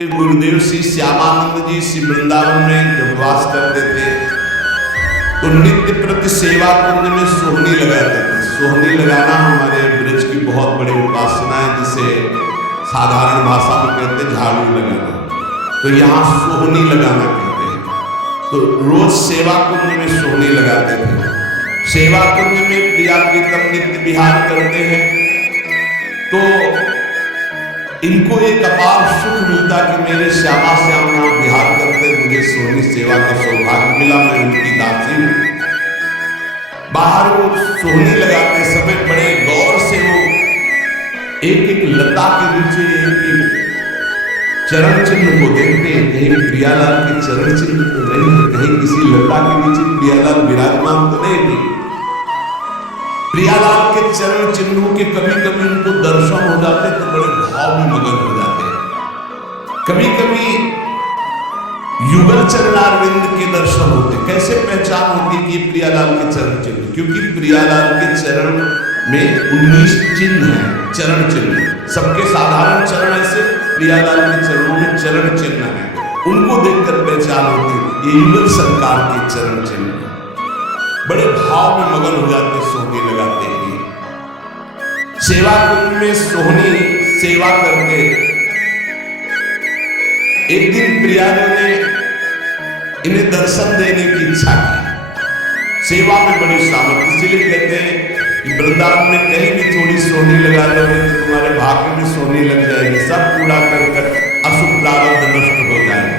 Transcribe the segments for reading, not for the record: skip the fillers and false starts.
गुरुदेव श्री श्यामानंद जी श्री वृंदावन में जब वास करते थे तो नित्य प्रति सेवा कुंज में सोहनी लगाते थे। सोहनी लगाना हमारे ब्रज की बहुत बड़ी उपासना है, जिसे साधारण भाषा में कहते हैं झाड़ू लगाना, तो यहाँ सोहनी लगाना कहते हैं। तो रोज सेवा कुंज में सोहनी लगाते थे। सेवा कुंज में प्रिया प्रीतम नित्य विहार करते हैं तो इनको एक अपार सुख मिलता कि मेरे श्यामा श्याम यहाँ विहार करते मुझे सोहनी सेवा का सौभाग्य मिला, मैं उनकी दासी हूँ। बाहर वो सोहनी लगाते समय बड़े गौर से वो एक एक लता के नीचे एक एक चरण चिन्ह को देखते हैं, कहीं प्रियालाल के चरण चिन्ह तो नहीं है, कहीं किसी लता के नीचे प्रियालाल विराजमान तो नहीं है। प्रियालाल के चरण चिन्हों के कभी कभी उनको दर्शन हो जाते तो बड़े भाव में मगन हो जाते हैं। कभी कभी युगल चरणारविंद के दर्शन होते। कैसे पहचान होती कि प्रियालाल के चरण चिन्ह? क्योंकि प्रियालाल के चरण में 19 चिन्ह हैं, चरण चिन्ह। सबके साधारण चरण ऐसे, प्रियालाल के चरणों में चरण चिन्ह है, उनको देखकर पहचान होती ये युगल सरकार के चरण चिन्ह। बड़े भाव में मगन हो जाते सोहनी लगाते हैं। सेवा कुंज में सोहनी सेवा करते। एक दिन प्रिया ने इन्हें दर्शन देने की इच्छा की। सेवा में बड़ी सामर्थ्य, इसलिए कहते हैं कि वृंदावन में कहीं भी थोड़ी सोहनी लगा दोगे तो तुम्हारे भाग्य में सोहनी लग जाएगी, सब कूड़ा करकट अशुभ प्रारब्ध नष्ट हो जाएगा।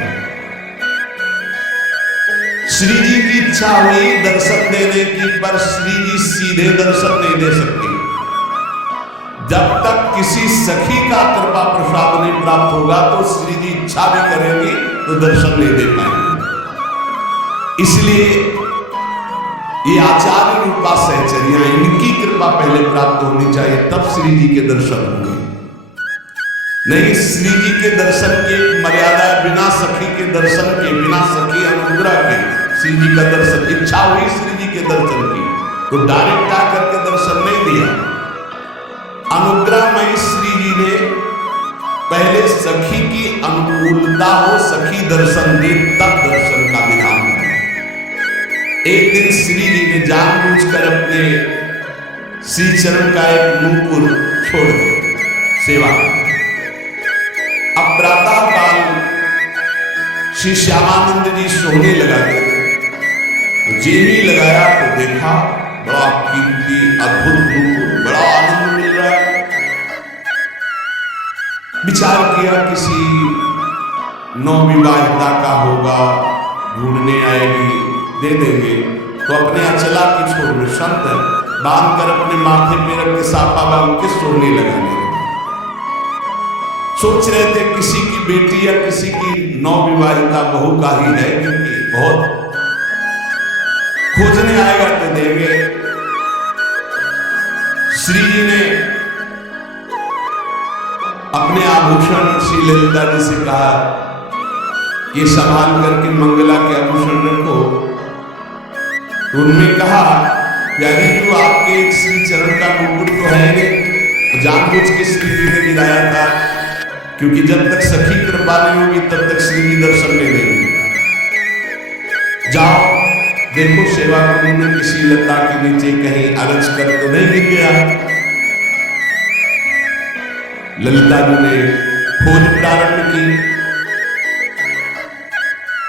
श्री जी की इच्छा हुई दर्शन देने की, पर श्री जी सीधे दर्शन नहीं दे सकती। जब तक किसी सखी का कृपा प्रसाद नहीं प्राप्त होगा तो श्री जी इच्छा भी करेंगे तो दर्शन नहीं दे पाएंगे। इसलिए ये आचार्य रूपा सहचर्या, इनकी कृपा पहले प्राप्त होनी चाहिए, तब श्री जी के दर्शन होंगे। नहीं, श्री जी के दर्शन की मर्यादा बिना सखी के दर्शन के, बिना सखी अनुग्रह के श्री जी का दर्शन। इच्छा हुई श्री जी के दर्शन की तो डायरेक्ट आकर के दर्शन नहीं दिया। अनुग्रह में श्री जी ने पहले सखी की अनुकूलता हो, सखी दर्शन दे, तब दर्शन का विधान है। एक दिन श्री जी ने जानबूझकर अपने श्री चरण का एक नूपुर छोड़ दिया सेवा। अब प्रातः काल श्री श्यामानंद जी सोहनी लगाते थे, जेनी लगाया तो देखा बड़ा कीमती अद्भुत नूपुर, बड़ा आनंद मिल रहा है। विचार किया किसी नवविवाहिता का होगा, ढूंढने आएगी, दे देंगे। तो अपने अचला की छोर में संत है, बांध कर अपने माथे पे रख के साफा बांध के सोहनी लगाने लगे। सोच रहे थे किसी की बेटी या किसी की नवविवाहिता बहू का ही है, क्योंकि बहुत खोजने आएगा तो देंगे। श्री जी ने अपने आभूषण श्री ललिता जी से कहा कि संभाल करके मंगला के आभूषण रखो। उनमें कहा प्यारी जी, आपके एक श्री चरण का नूपुर तो है नहीं, जानबूझ के श्री जी ने गिराया था, क्योंकि जब तक सखी कृपा नहीं होगी तब तक श्री जी दर्शन नहीं देंगे। जाओ देखो सेवा कुंज में किसी लता के नीचे कहीं अरज कर तो नहीं गिर गया। ललिता जी ने खोज प्रारंभ की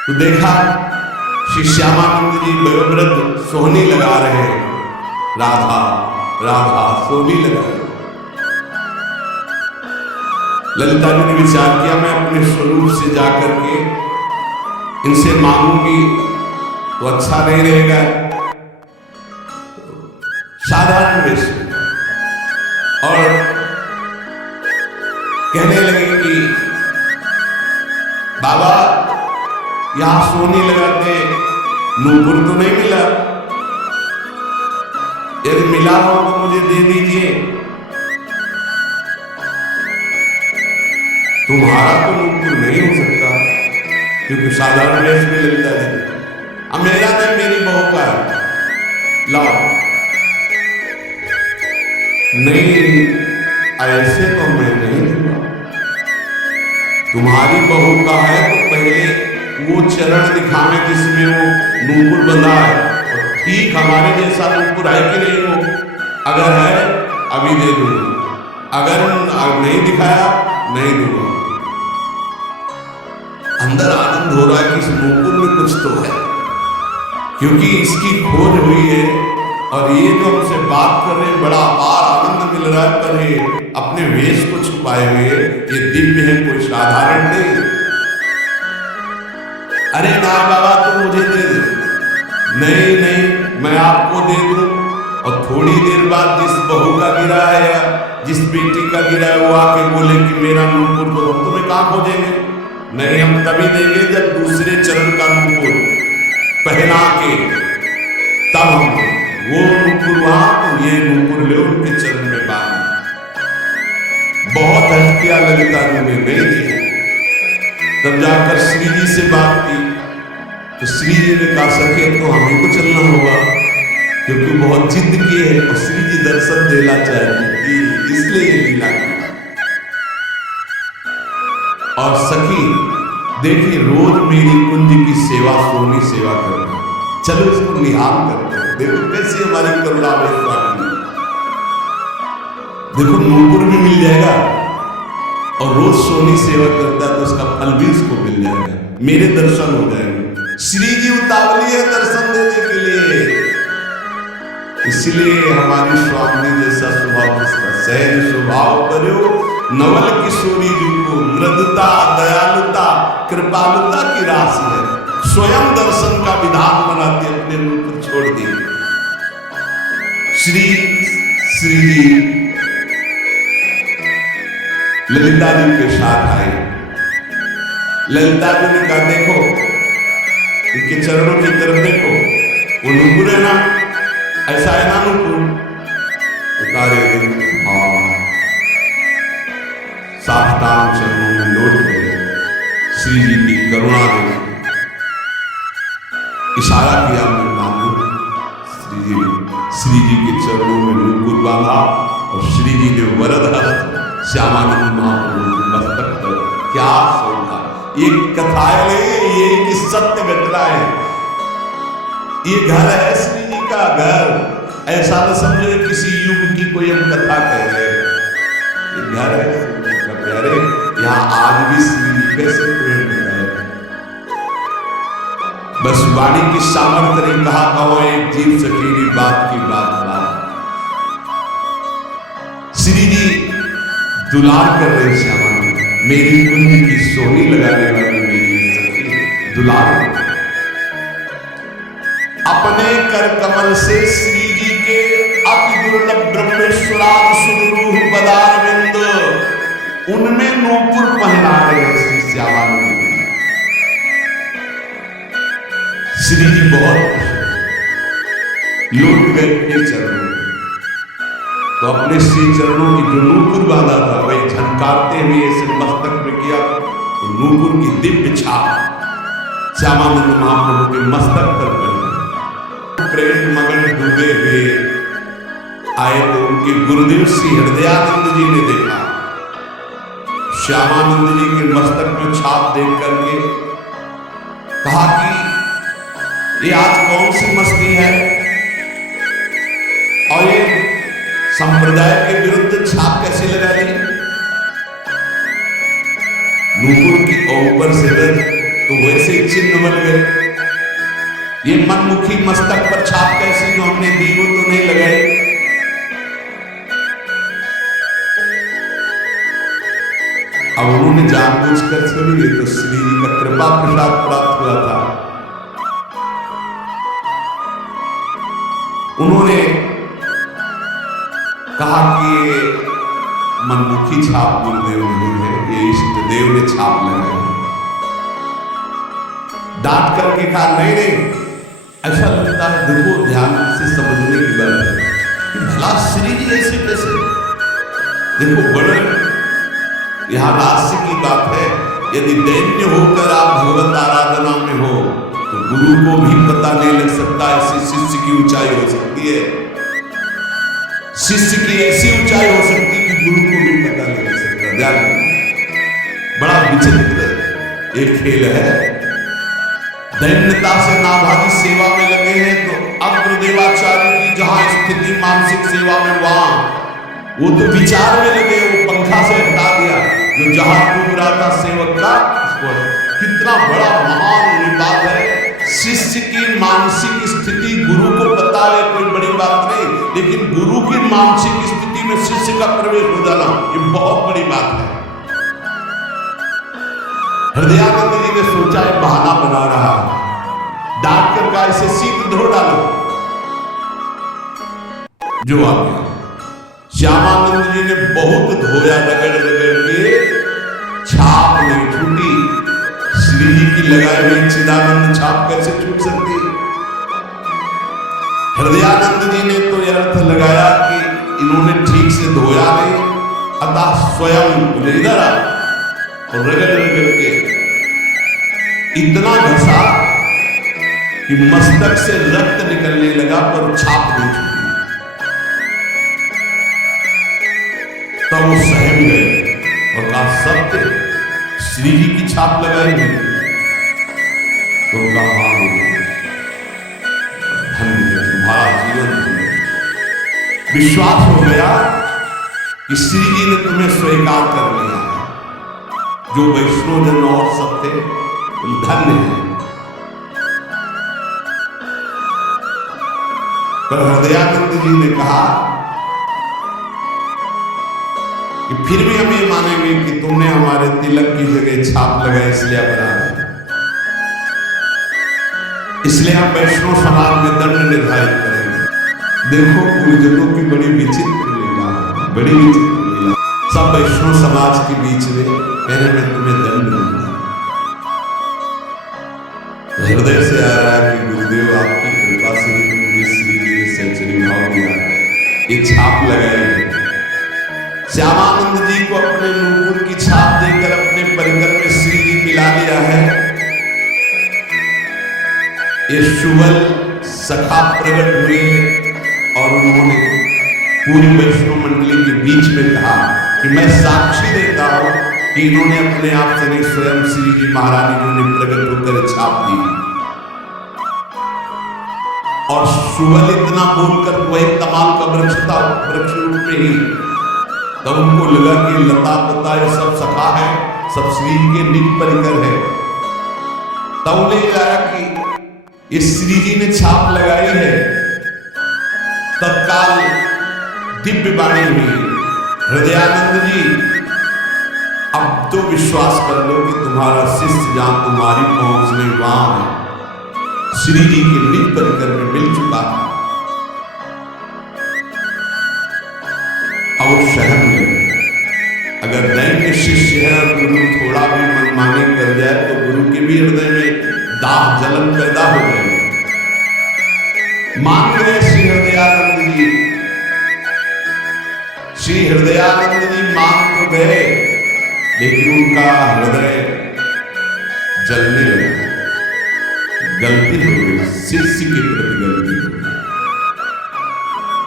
तो देखा श्री श्यामानंद जी वयोवृद्ध सोहनी लगा रहे हैं। राधा राधा सोहनी लगा रहे। ललिता जी ने विचार किया मैं अपने स्वरूप से जाकर के इनसे मांगूंगी तो अच्छा नहीं रहेगा। साधारण वेश और कहने लगे कि बाबा यहां सोहनी लगाते, नूपुर तो नहीं मिला, यदि मिला हो तो मुझे दे दीजिए। तुम्हारा तो नूपुर नहीं हो सकता, क्योंकि साधारण वेश में लगता है। अब मेरा नहीं, मेरी बहू का है, लाओ। नहीं, ऐसे तो मैं नहीं दूंगा, तुम्हारी बहू योग का है तो पहले वो चरण दिखावे जिसमें वो नूपुर बंधा है, और ठीक हमारे जैसा नूपुर है कि नहीं हो, अगर है अभी दे दूंगा, अगर नहीं दिखाया नहीं दूंगा। अंदर आनंद हो रहा है कि इस नूपुर में कुछ तो है, क्योंकि इसकी खोज हुई है, और ये जो हमसे बात कर रहे हैं बड़ा अपार आनंद मिल रहा है, पर ये अपने वेश को छुपाए हुए ये दिव्य है, कोई साधारण नहीं। अरे ना बाबा तुम मुझे दे दो, नहीं नहीं मैं आपको दे दूं, और थोड़ी देर बाद जिस बहू का गिरा है या जिस बेटी का गिरा है वो आके बोले कि मेरा नूपुर तो हम तुम्हें कहां खोजेंगे, नहीं हम तभी देंगे जब दूसरे चरण का नूपुर पहना के, तब हम वो नूपुर वहां तो ये नूपुर ले उनके चरण में बांध। बहुत हटकिया लगता तुम्हें नहीं दिया। तब जाकर श्री जी से बात की तो श्री जी ने कहा सके तो हमें को चलना होगा, क्योंकि बहुत जिद किए है और श्री जी दर्शन देना चाहती, इसलिए ये लीला की। और सखी देखिए रोज मेरी कुंज की सेवा सोनी सेवा करना, चलो इसको निहाल करते हैं, देखो कैसी हमारी करुणा में स्वामी, देखो नूपुर भी मिल जाएगा और रोज सोनी सेवा करता है तो उसका फल भी इसको मिल जाएगा, मेरे दर्शन हो जाएंगे। श्री जी उतावली है दर्शन देने के लिए, इसलिए हमारी स्वामी जैसा स्वभाव उसका सहज स्वभाव करो, नवल किशोरी जी को मृदुता दयालुता कृपालुता की राशि है, स्वयं दर्शन का विधान बनाते अपने मुंह पर छोड़ दिए। श्री जी ललिता जी के साथ आए, ललिता जी ने कहा देखो इनके चरणों की तरफ देखो, वो नूपुर है ना, ऐसा है ना नूपुर, उतारे हाँ, साष्टांग चरणों में लौट गए, श्री जी की करुणा ने इशारा किया मैं मांगू, श्री जी के चरणों में नूपुर बांधा और श्री जी ने वरद हस्त श्यामानंद महाप्रभु के मस्तक पर, क्या सौभाग्य, ये कथाएं नहीं, ये एक सत्य घटना है, ये घर है श्री जी का घर, ऐसा न समझे किसी युग की कोई हम कथा कह रहे हैं, ये घर है श्री जी का प्यारे, यहाँ आज भी श्री जी कैसे प्रेम है, बस वाणी की सामर्थ्य ने कहा कहो एक जीव सकेली बात की बात बात। श्री जी दुलार कर रहे श्यामानंद, मेरी कुंज की सोनी लगाने वाली मेरी सखी दुलार, अपने कर कमल से श्री जी के अति दुर्लभ ब्रह्मेश्वराद सुदरूह पदारविंद, उनमें नूपुर पहना रहे श्री श्यामानंद। श्री जी बहुत लौट गए फिर चरणों, तो अपने श्री चरणों की जो नूपुर बांधा था वही झनकारते हुए ऐसे मस्तक में किया, तो नूपुर की दिव्य छाप श्यामानंद महाप्रभु के मस्तक पर पड़ी। प्रेम मगन डूबे हुए आए तो उनके गुरुदेव श्री हृदयानंद जी ने देखा, श्यामानंद जी के मस्तक में छाप देख करके कहा कि ये आज कौन सी मस्ती है, और ये संप्रदाय के विरुद्ध छाप कैसे लगा ली, नूपुर की ऊपर से तो वैसे चिन्ह बन गए, ये मनमुखी मस्तक पर छाप कैसी जो हमने दी वो तो नहीं लगाई। अब उन्होंने जानबूझकर छोड़ी, तो श्री जी का कृपा प्रसाद प्राप्त हुआ था, उन्होंने कहा कि ये मनमुखी छाप गुरुदेव नहीं है, ये इष्ट देव ने छाप लगाई। डांट करके कहा नहीं नहीं, ऐसा लगता है, देखो ध्यान से समझने की बात है कि भला श्री जी ऐसे कैसे, देखो बड़े यहाँ रास्य की बात है, यदि दैन्य होकर आप भगवत आराधना में हो तो गुरु को भी पता नहीं लग सकता, ऐसी शिष्य की ऊंचाई हो सकती है, शिष्य की ऐसी ऊंचाई हो सकती है कि गुरु को भी पता नहीं लग सकता। ध्यान, बड़ा विचित्र एक खेल है। दैन्यता से नाभागी सेवा में लगे हैं तो अग्रदेवाचार्य की जहां स्थिति मानसिक सेवा में वहां वो तो विचार में लगे, वो पंखा से हटा दिया जो जहां डूब रहा था सेवक का। कितना बड़ा महान बात है। शिष्य की मानसिक स्थिति गुरु को पता है, कोई बड़ी बात नहीं, लेकिन गुरु की मानसिक स्थिति में शिष्य का प्रवेश हो जाना ये बहुत बड़ी बात है। हृदयानंद जी ने सोचा है बहाना बना रहा, डांट कर का इसे सीध धो डालो, जो आ गया। श्यामानंद जी ने बहुत धोया, रगड़ रगड़ के, छाप नहीं छूटी। श्री जी की लगाई हुई चिदानंद छाप कैसे छूट सकती? हृदयानंद जी ने तो यह अर्थ लगाया कि इन्होंने ठीक से धोया नहीं, अतः स्वयं इधर आ और रगड़ रगड़ के इतना घसा कि मस्तक से रक्त निकलने लगा पर छाप नहीं छूटी। तब वो सहम गए और कहा सत्य श्री जी की छाप लगाई हुई। तो कहा धन्य तुम्हारा जीवन। विश्वास हो गया कि श्री जी ने तुम्हें स्वीकार कर लिया है। जो वैष्णव जन और सब थे धन्य है। पर हृदयानंद जी ने कहा कि फिर भी हम ये मानेंगे कि तुमने हमारे तिलक की जगह छाप लगाई, इसलिए अपराध है। इसलिए हम वैष्णव समाज में दंड निर्धारित करेंगे। देखो गुरुजनों की बड़ी विचित्र लीला है, बड़ी विचित्र लीला। सब वैष्णव समाज के बीच में कह रहे मैं तुम्हें दंड दूंगा। तो हृदय से आ रहा है कि गुरुदेव आपकी कृपा से ही पूरी श्री जी ने सच्ची भाव दिया, ये छाप लगाई है। श्यामानंद जी को अपने नूपुर की छाप देकर अपने परिकर में श्री जी मिला लिया है। ये शुभल सखा प्रकट हुए और उन्होंने पूरी वैष्णव मंडली के बीच में कहा कि मैं साक्षी देता हूं कि इन्होंने अपने आप से नहीं, स्वयं श्री जी महारानी जी ने प्रकट होकर छाप दी। और शुभल इतना बोलकर वही तमाम का वृक्ष था, वृक्ष रूप में ही। तब उनको लगा कि लता पता ये सब सखा है, सब श्री के निज परिकर है। तब उन्हें लगा कि इस श्री जी ने छाप लगाई है। तत्काल दिव्य वाणी हुई, हृदयानंद जी अब तो विश्वास कर लो कि तुम्हारा शिष्य जहां तुम्हारी पहुंचने वहां है, श्री जी के निज परिकर में मिल चुका है। और शहर में अगर दैन्य शिष्य है और गुरु थोड़ा भी मनमानी कर जाए तो गुरु के भी हृदय में दाह जलन पैदा हो जाए। मान गए श्री हृदयानंद जी, श्री हृदयानंद जी मान तो गए, लेकिन उनका हृदय जलने लगा। गलती हो गई, शिष्य के प्रति गलती हो गई।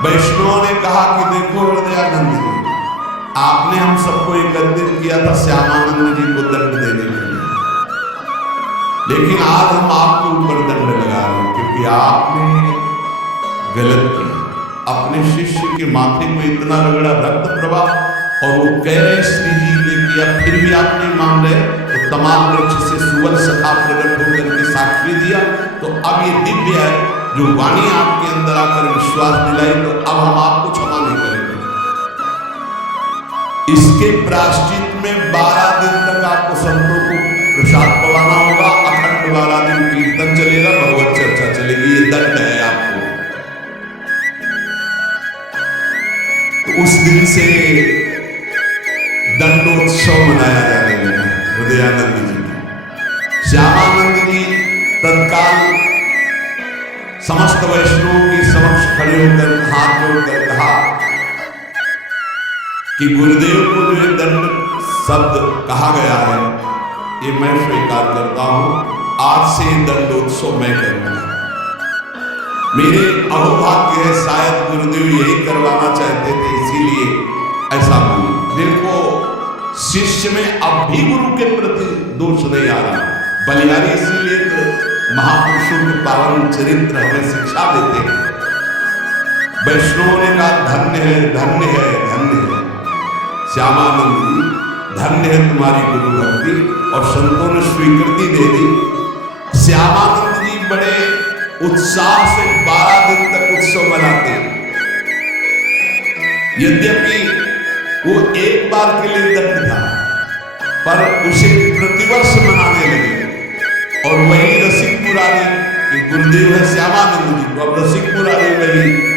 वैष्णवों ने कहा कि देखो हृदयानंद जी, आपने हम सबको एकत्रित किया था श्यामानंद जी को दंड देने के लिए, लेकिन आज हम आपके ऊपर दंड लगा रहे हैं क्योंकि आपने गलत किया। अपने शिष्य के माथे को इतना रगड़ा, रक्त प्रवाह, और वो कह रहे श्री जी ने किया, फिर भी आप नहीं मान रहे। तो तमाम वृक्ष से सुवल सखा प्रकट होकर के साक्षी दिया। तो अब ये दिव्य है जो वाणी आपके अंदर आकर विश्वास दिलाई, तो अब हम आपको क्षमा नहीं करेंगे। इसके प्रायश्चित में 12 दिन तक आपको संतों को प्रसाद पवाना होगा। अखंड 12 दिन कीर्तन चलेगा, भगवत चर्चा चलेगी। ये दंड है आपको। तो उस दिन से दंडोत्सव मनाया जाने लगा हृदयानंद जी का। श्यामानंद जी तत्काल समस्त वैष्णवों के समक्ष खड़े होकर हाथ जोड़कर कहा कि गुरुदेव को जो ये दंड शब्द कहा गया है ये मैं स्वीकार करता हूं। आज से दंडोत्सव मैं करूंगा। मेरे अहोभाग्य है, शायद गुरुदेव यही करवाना चाहते थे, इसीलिए ऐसा बोले। देखो शिष्य में अब भी गुरु के प्रति दोष नहीं आ रहा। बलिहारी इसीलिए तो महापुरुषों के पावन चरित्र हमें शिक्षा देते हैं। वैष्णवों ने कहा धन्य है, धन्य है, धन्य है। श्यामानंद जी, धन्य है तुम्हारी गुरु भक्ति, और संतों ने स्वीकृति दे दी। श्यामानंद जी बड़े उत्साह से 12 दिन तक उत्सव मनाते हैं। यद्यपि वो एक बार के लिए दत्त था, पर उसे प्रतिवर्ष मनाने लगे। और वही रसिक मुरारी के गुरुदेव है श्यामानंद जी, तो अब रसिक मुरारी वही